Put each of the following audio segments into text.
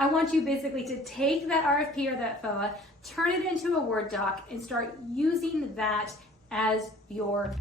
I want you basically to take that RFP or that FOA, turn it into a Word doc, and start using that as your...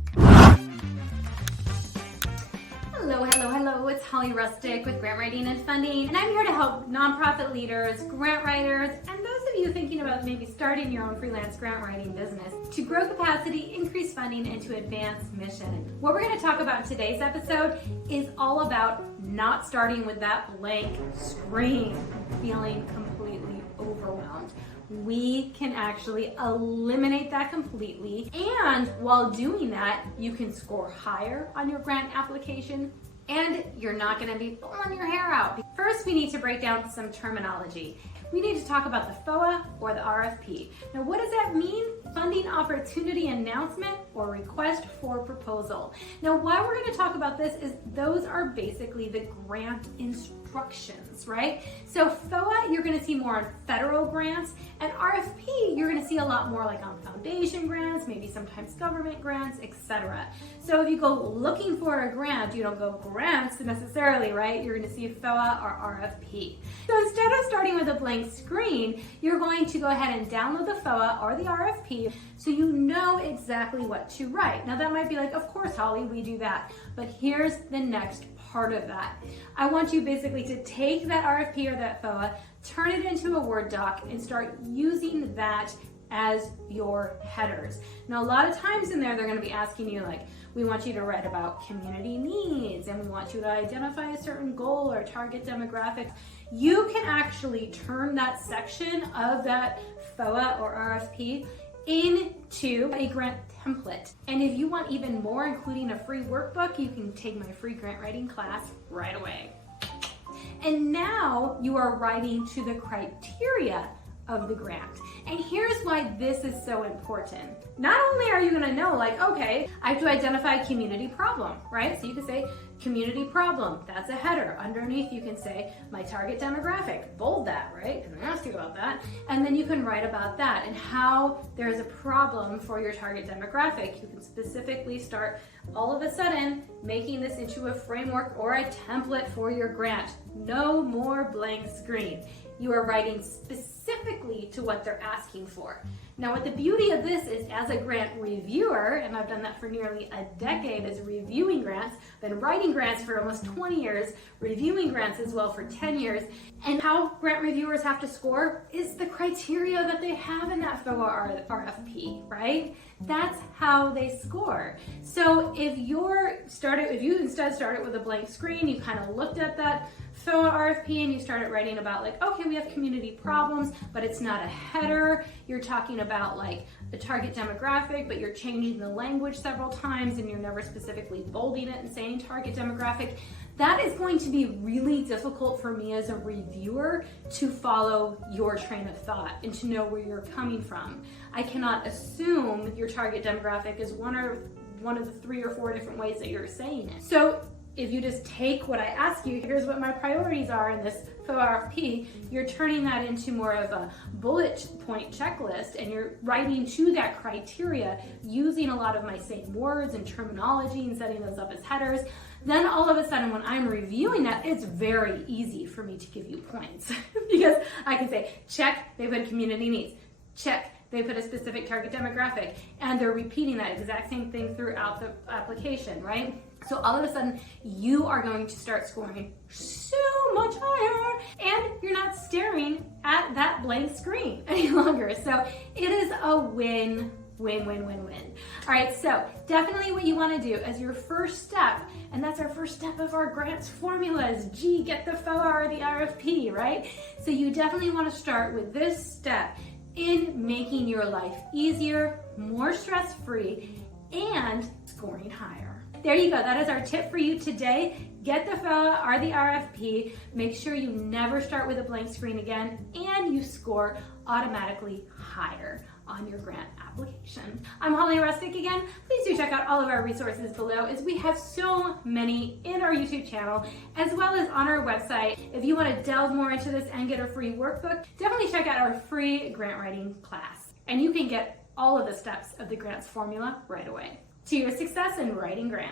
Hello, it's Holly Rustick with Grant Writing and Funding, and I'm here to help nonprofit leaders, grant writers, and those of you thinking about maybe starting your own freelance grant writing business to grow capacity, increase funding, and to advance mission. What we're going to talk about in today's episode is all about not starting with that blank screen, feeling completely overwhelmed. We can actually eliminate that completely, and while doing that, you can score higher on your grant application, and you're not going to be pulling your hair out. First, we need to break down some terminology. We need to talk about the FOA or the RFP. Now, what does that mean? Funding Opportunity Announcement or Request for Proposal. Now, why we're going to talk about this is those are basically the grant instructions, right? So FOA, you're going to see more on federal grants, and RFP, you're going to see a lot more like on foundation grants, maybe sometimes government grants, etc. So if you go looking for a grant, you don't go grants necessarily, right? You're going to see FOA or RFP. So instead of starting with a blank screen, you're going to go ahead and download the FOA or the RFP so you know exactly what to write. Now that might be like, of course, Holly, we do that. But here's the next part of that. I want you basically to take that RFP or that FOA, turn it into a Word doc, and start using that as your headers. Now, a lot of times in there, they're going to be asking you like, we want you to write about community needs, and we want you to identify a certain goal or target demographic. You can actually turn that section of that FOA or RFP into a grant template. And if you want even more, including a free workbook, you can take my free grant writing class right away. And now you are writing to the criteria of the grant. And here's why this is so important. Not only are you gonna know like, okay, I have to identify a community problem, right? So you can say community problem, that's a header. Underneath you can say my target demographic, bold that, right? Because I asked you about that. And then you can write about that and how there's a problem for your target demographic. You can specifically start all of a sudden making this into a framework or a template for your grant. No more blank screen. You are writing specifically to what they're asking for. Now, what the beauty of this is, as a grant reviewer, and I've done that for nearly a decade as reviewing grants, been writing grants for almost 20 years, reviewing grants as well for 10 years, and how grant reviewers have to score is the criteria that they have in that FOA or RFP, right? That's how they score. So if you instead started with a blank screen, you kind of looked at that FOA RFP and you started writing about like, okay, we have community problems, but it's not a header. You're talking about like the target demographic, but you're changing the language several times and you're never specifically bolding it and saying target demographic. That is going to be really difficult for me as a reviewer to follow your train of thought and to know where you're coming from. I cannot assume your target demographic is one of the 3 or 4 different ways that you're saying it. So if you just take what I ask you, here's what my priorities are in this FOA RFP, you're turning that into more of a bullet point checklist and you're writing to that criteria using a lot of my same words and terminology and setting those up as headers. Then all of a sudden when I'm reviewing that, it's very easy for me to give you points because I can say, check, they put community needs, check, they put a specific target demographic, and they're repeating that exact same thing throughout the application, right? So all of a sudden, you are going to start scoring so much higher, and you're not staring at that blank screen any longer. So it is a win. All right, so definitely what you want to do as your first step, and that's our first step of our grants formulas, get the FOA or the RFP, right? So you definitely want to start with this step in making your life easier, more stress-free, and scoring higher. There you go. That is our tip for you today. Get the FOA or the RFP. Make sure you never start with a blank screen again, and you score automatically higher on your grant application. I'm Holly Rustick again. Please do check out all of our resources below, as we have so many in our YouTube channel as well as on our website. If you want to delve more into this and get a free workbook, definitely check out our free grant writing class. And you can get all of the steps of the grants formula right away. To your success in writing grants.